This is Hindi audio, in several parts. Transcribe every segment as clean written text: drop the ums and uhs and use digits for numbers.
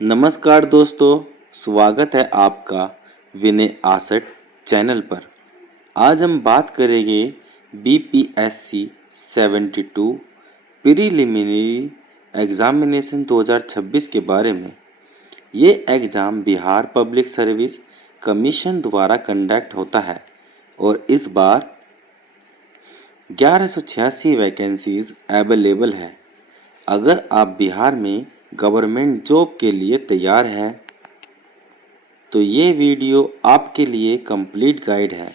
नमस्कार दोस्तों, स्वागत है आपका विनय आसट चैनल पर। आज हम बात करेंगे BPSC 72 प्रीलिमिनरी एग्जामिनेशन 2026 के बारे में। ये exam Bihar public service commission द्वारा कंडक्ट होता है और इस बार 1186 वैकेंसीज अवेलेबल है। अगर आप बिहार में गवर्नमेंट जॉब के लिए तैयार हैं तो ये वीडियो आपके लिए कंप्लीट गाइड है।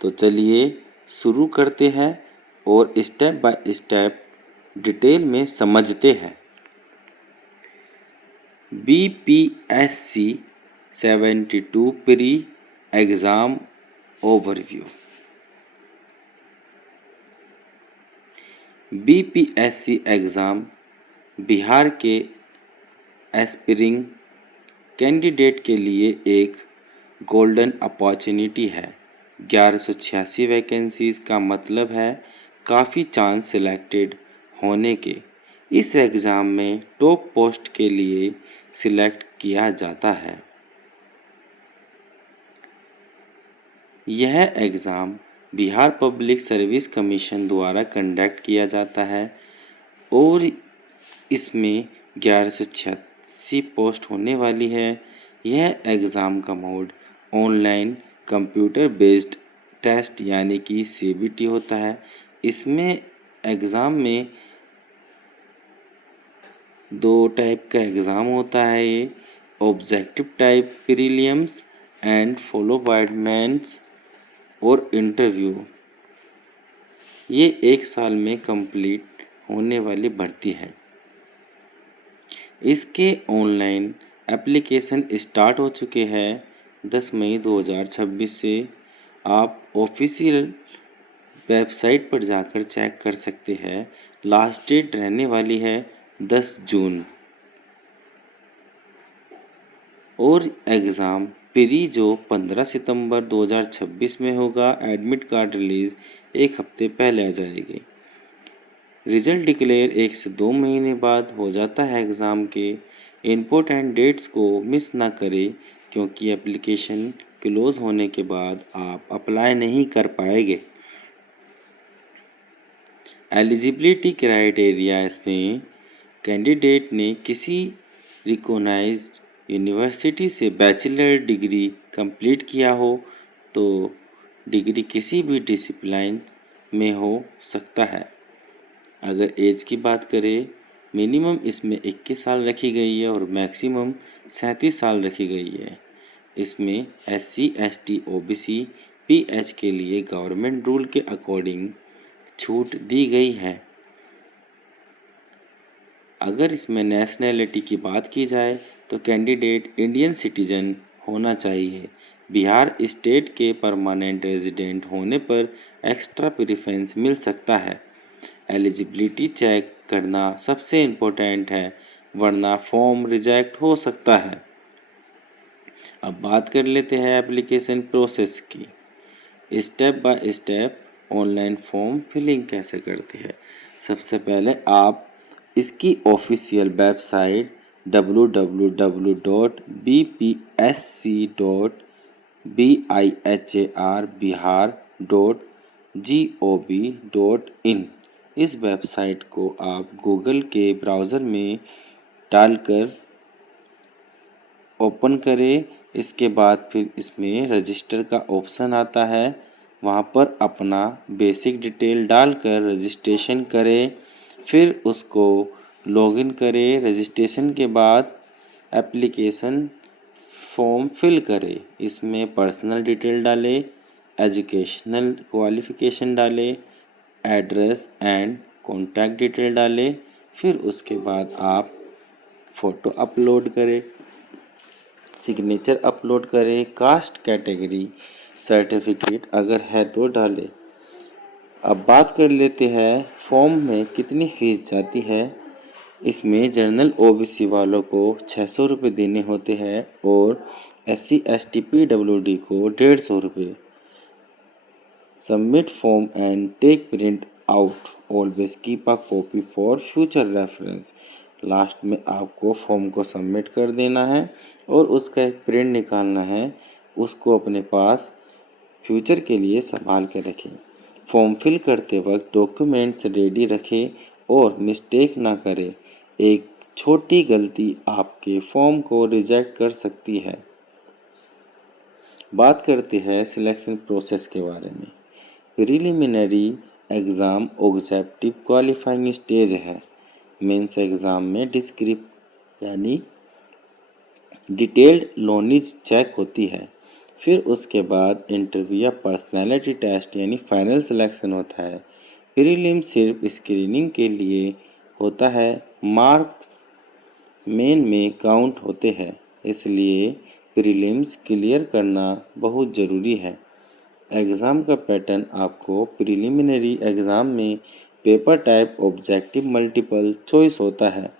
तो चलिए शुरू करते हैं और स्टेप बाय स्टेप डिटेल में समझते हैं। BPSC 72 pre exam overview. BPSC exam Bihar के एस्पिरिंग कैंडिडेट के लिए एक गोल्डन अपॉर्चुनिटी है। 1186 वैकेंसीज का मतलब है काफ़ी चांस सिलेक्टेड होने के। इस एग्ज़ाम में टॉप पोस्ट के लिए सिलेक्ट किया जाता है। यह exam Bihar public service commission द्वारा कंडक्ट किया जाता है और इसमें 1186 पोस्ट होने वाली है। यह एग्ज़ाम का mode online computer based test यानी कि CBT होता है। इसमें एग्ज़ाम में दो टाइप का एग्ज़ाम होता है। ये objective type prelims and follow by mains और इंटरव्यू। ये एक साल में कंप्लीट होने वाली भर्ती है। इसके ऑनलाइन एप्लीकेशन स्टार्ट हो चुके हैं 10 मई 2026 से। आप ऑफिशियल वेबसाइट पर जाकर चेक कर सकते हैं। लास्ट डेट रहने वाली है 10 जून और एग्ज़ाम प्री जो 15 सितंबर 2026 में होगा। एडमिट कार्ड रिलीज़ एक हफ्ते पहले आ जाएगी। रिजल्ट डिक्लेयर 1 से 2 महीने बाद हो जाता है। एग्ज़ाम के इम्पोर्टेंट डेट्स को मिस ना करें क्योंकि एप्लीकेशन क्लोज होने के बाद आप अप्लाई नहीं कर पाएंगे। एलिजिबिलिटी क्राइटेरिया इसमें कैंडिडेट ने किसी रिकॉग्नाइज्ड यूनिवर्सिटी से बैचलर डिग्री कंप्लीट किया हो तो डिग्री किसी भी डिसिप्लिन में हो सकता है। अगर एज की बात करें, मिनिमम इसमें 21 साल रखी गई है और मैक्सिमम 37 साल रखी गई है। इसमें SC ST OBC PH के लिए गवर्नमेंट रूल के अकॉर्डिंग छूट दी गई है। अगर इसमें नेशनैलिटी की बात की जाए तो कैंडिडेट इंडियन सिटीजन होना चाहिए। बिहार स्टेट के परमानेंट रेजिडेंट होने पर एक्स्ट्रा प्रेफरेंस मिल सकता है। एलिजिबिलिटी चेक करना सबसे इम्पोर्टेंट है वरना फॉर्म रिजेक्ट हो सकता है। अब बात कर लेते हैं एप्लीकेशन प्रोसेस की। Step by step online form filling कैसे करते हैं। सबसे पहले आप इसकी ऑफिशियल वेबसाइट www.bpsc.bihar.gov.in इस वेबसाइट को आप गूगल के ब्राउज़र में डालकर ओपन करें। इसके बाद फिर इसमें रजिस्टर का ऑप्शन आता है, वहाँ पर अपना बेसिक डिटेल डालकर रजिस्ट्रेशन करें। फिर उसको लॉगिन करें। रजिस्ट्रेशन के बाद एप्लीकेशन फॉर्म फिल करें। इसमें पर्सनल डिटेल डालें, एजुकेशनल क्वालिफ़िकेशन डालें, एड्रेस एंड कॉन्टैक्ट डिटेल डालें। फिर उसके बाद आप फ़ोटो अपलोड करें, सिग्नेचर अपलोड करें, कास्ट कैटेगरी सर्टिफिकेट अगर है तो डालें। अब बात कर लेते हैं फॉर्म में कितनी फ़ीस जाती है। इसमें जनरल OBC वालों को 600 रुपये देने होते हैं और SC ST PWD को 150 रुपये। Submit form and take print out, always keep a copy for future reference. Last में आपको फॉर्म को सबमिट कर देना है और उसका एक प्रिंट निकालना है। उसको अपने पास फ्यूचर के लिए संभाल के रखें। फॉर्म फिल करते वक्त डॉक्यूमेंट्स रेडी रखें और मिस्टेक ना करें। एक छोटी गलती आपके फॉर्म को रिजेक्ट कर सकती है। बात करते हैं सिलेक्शन प्रोसेस के बारे में। Preliminary exam objective qualifying stage है। मेंस एग्ज़ाम में डिस्क्रिप्ट यानी डिटेल्ड नॉलेज चेक होती है। फिर उसके बाद इंटरव्यू या पर्सनैलिटी टेस्ट यानी फाइनल सिलेक्शन होता है। प्रीलिम सिर्फ स्क्रीनिंग के लिए होता है, मार्क्स मेन में काउंट होते हैं, इसलिए प्रीलिम्स क्लियर करना बहुत ज़रूरी है। एग्ज़ाम का पैटर्न आपको प्रिलिमिनरी एग्ज़ाम में paper type objective multiple choice होता है।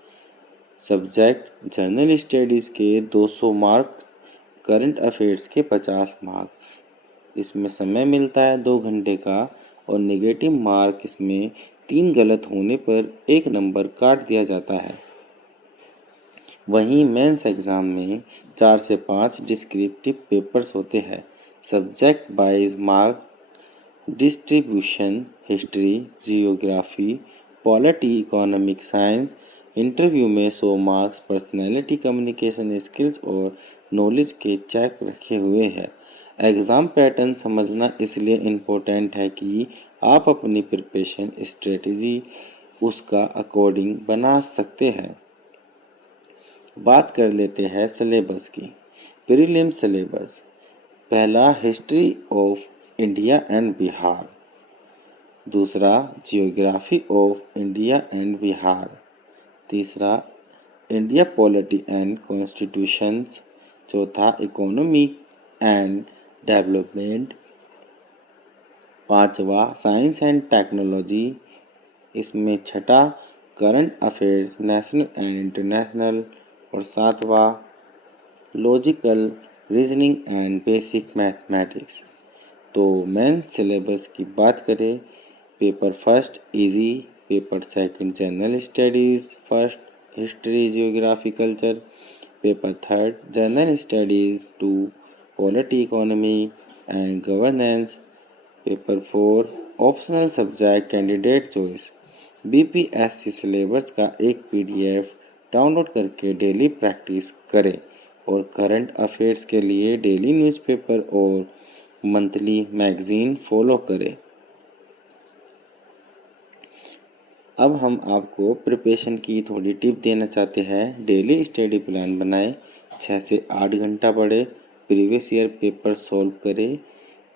सब्जेक्ट जनरल स्टडीज़ के 200 मार्क्स, करंट अफेयर्स के 50 मार्क। इसमें समय मिलता है 2 घंटे का और नेगेटिव मार्क इसमें 3 गलत होने पर 1 नंबर काट दिया जाता है। वहीं मेंस एग्ज़ाम में 4 से 5 डिस्क्रिप्टिव पेपर्स होते हैं। Subject wise mark distribution history, geography, polity, economic science. Interview में 100 मार्क्स पर्सनैलिटी, कम्युनिकेशन स्किल्स और नॉलेज के चेक रखे हुए हैं। एग्ज़ाम पैटर्न समझना इसलिए इम्पोर्टेंट है कि आप अपनी प्रिपरेशन स्ट्रेटजी उसका अकॉर्डिंग बना सकते हैं। बात कर लेते हैं सिलेबस की। Prelim syllabus. पहला history of India and Bihar. दूसरा geography of India and Bihar. तीसरा इंडिया पॉलिटी एंड कॉन्स्टिट्यूशंस। चौथा इकोनॉमी एंड डेवलपमेंट। पांचवा साइंस एंड टेक्नोलॉजी। इसमें छठा current affairs national and international. और सातवां logical reasoning and basic mathematics. तो मेन सिलेबस की बात करें, paper first essay, paper second general studies first, history, geography, culture. Paper third general studies 2, polity, economy and governance. Paper 4 optional subject candidate choice. BPSC syllabus का एक पीडीएफ डाउनलोड करके डेली प्रैक्टिस करें और करंट अफेयर्स के लिए डेली न्यूज़पेपर और मंथली मैगज़ीन फॉलो करें। अब हम आपको प्रिपरेशन की थोड़ी टिप देना चाहते हैं। डेली स्टडी प्लान बनाएं, 6 से 8 घंटा पढ़ें, प्रीवियस ईयर पेपर सॉल्व करें,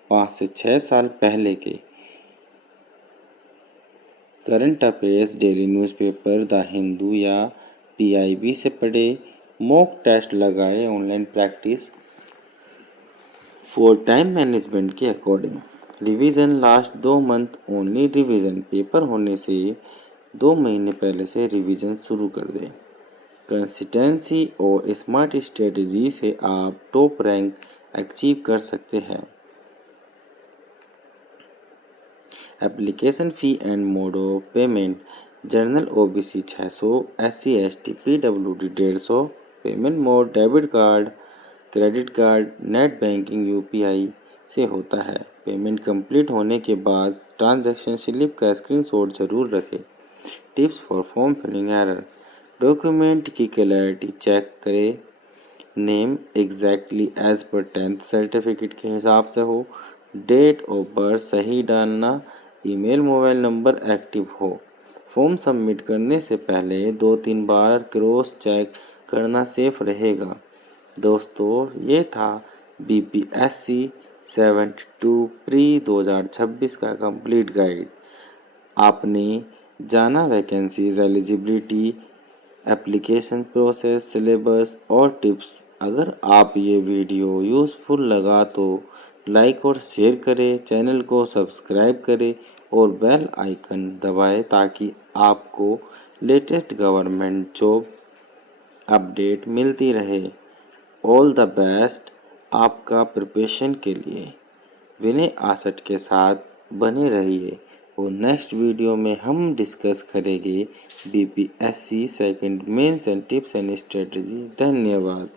5 से 6 साल पहले के current affairs daily newspaper the Hindu या पीआईबी से पढ़ें, मॉक टेस्ट लगाएं, online practice for time management के according. Revision last 2 month only revision. Paper होने से 2 महीने पहले से रिवीजन शुरू कर दें। कंसिस्टेंसी और स्मार्ट स्ट्रेटजी से आप टॉप रैंक अचीव कर सकते हैं। Application fee and mode of payment. General OBC 600, SC ST PWD 150। Payment mode debit card, credit card, net banking UPI से होता है। पेमेंट कंप्लीट होने के बाद ट्रांजैक्शन स्लिप का स्क्रीनशॉट जरूर रखें। Tips for form filling error. Document की क्लैरिटी चेक करें। Name exactly as per 10th certificate के हिसाब से हो। डेट ऑफ बर्थ सही डालना। ईमेल मोबाइल नंबर एक्टिव हो। फॉर्म सबमिट करने से पहले 2-3 बार क्रॉस चेक करना सेफ रहेगा। दोस्तों, ये था बीपीएससी 72 प्री 2026 का कंप्लीट गाइड। आपने जाना vacancies, eligibility, application process, syllabus और टिप्स। अगर आप ये वीडियो यूज़फुल लगा तो लाइक और शेयर करें, चैनल को सब्सक्राइब करें और बेल आइकन दबाएं ताकि आपको लेटेस्ट गवर्नमेंट जॉब अपडेट मिलती रहे। ऑल द बेस्ट आपका प्रिपरेशन के लिए। विनय आसट के साथ बने रहिए और नेक्स्ट वीडियो में हम डिस्कस करेंगे BPSC second mains and tips and strategy. धन्यवाद।